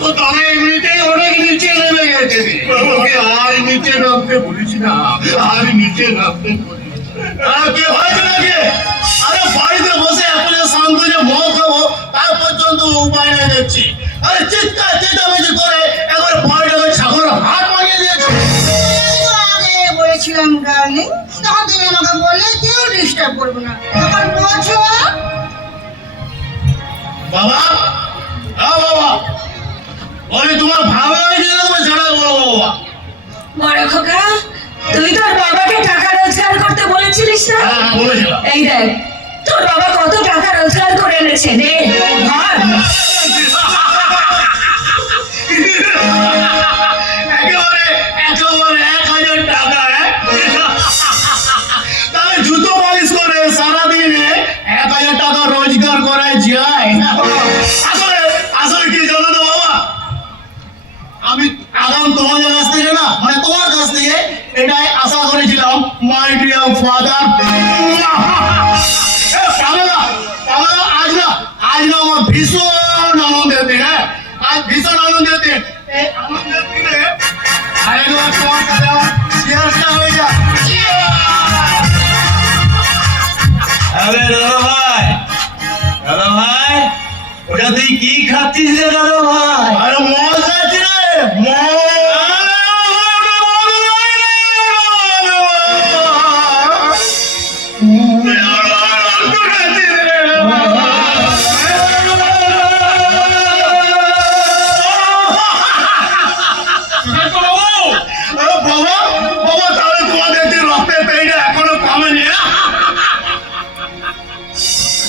তো তবে এমনিতেই অনেক নিচে নেমে গেছে। ওকে আর নিচে নামতে বলিস না, আর নিচে নামতে বলিস। কি হয়েছে নাকি? আরে বাড়িতে বসে এখন শান্ত যে মদ খাবো তার পর্যন্ত উপায় না দেখছি। আরে চিৎকার চেঁচামেচি করে একবার বাড়িটাকে ছাগল হাত মারিয়ে দিয়েছে। আগে বলেছিলাম ডার্লিং, তখন তুমি আমাকে বললে কেউ ডিস্টার্ব করবে না। এখন বলছো বাবা, হ্যাঁ বাবা, বলে তোমার ভাবে হয়েছে না তুমি ছাড়া বলো বাবা। বড় খোকা, তুই তোর বাবাকে টাকা রোজগার করতে বলেছিলিস না? হ্যাঁ বলেছিলাম। এই দেখ, তোর বাবা কত টাকা রোজগার করে এনেছে, দে ধর। একেবারে 1000 টাকা। তাহলে জুতো পালিশ করে সারাদিনে 1000 টাকা রোজগার করা যায়। আসলে আসলে কি জানো তো বাবা, আমি আগাম তোমাদের কাছ থেকে না, মানে তোমার কাছ থেকে এটাই আশা করেছিলাম, মাই ডিয়ার ফাদার। আজ না আমার ভীষণ আনন্দের দিন। হ্যাঁ, আজ ভীষণ আনন্দের দিন। এই আনন্দের দিনে আরেকবার তোমার সাথে আমার চেয়ারটা হয়ে যায়। আরে দাদা ভাই, দাদা ভাই, ওটা তুই কি খাচ্ছিস রে দাদা ভাই? আরে মদ খাচ্ছি রে, মদ।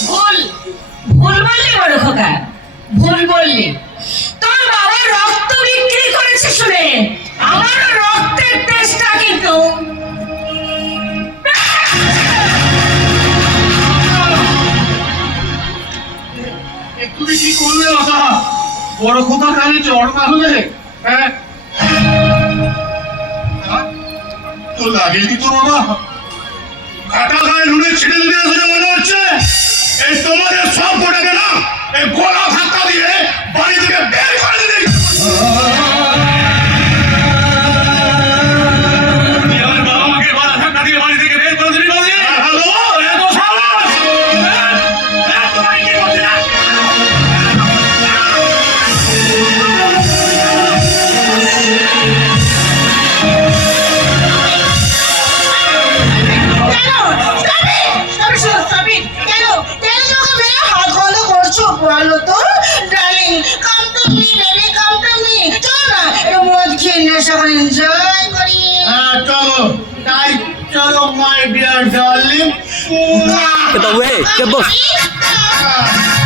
ভুল ভুল বললি বড় খোকা, ভুল বললি। তোর বাবা রক্ত বিক্রি করেছে শুনে আমারও রক্তের টেস্টটা কিন্তু তুমি কি করলে বাবা? বড় খোকা খালি চড় মারলে। হ্যাঁ, তো লাগিয়ে দিত বাবা। কাটা গায়ে নুনে ছিটে দিতে এসেছে মনে হচ্ছে। এই তোমাদের সব কটাকে না এই গোলা ধাক্কা দিয়ে বাড়ি থেকে বের করে দিই। আমার বাবা মাকে গোলা ধাক্কা দিয়ে বাড়ি থেকে বের করে দিবি বলি? হ্যালো, এত সাহস? তোমার কি করছে? বলো তো darling, come to me baby, come to me. চলো না একটু মদ খেয়ে নেশা করে এনজয় করি। হ্যাঁ চলো, তাই চলো my dear darling. Ketahui, kebos. Ah.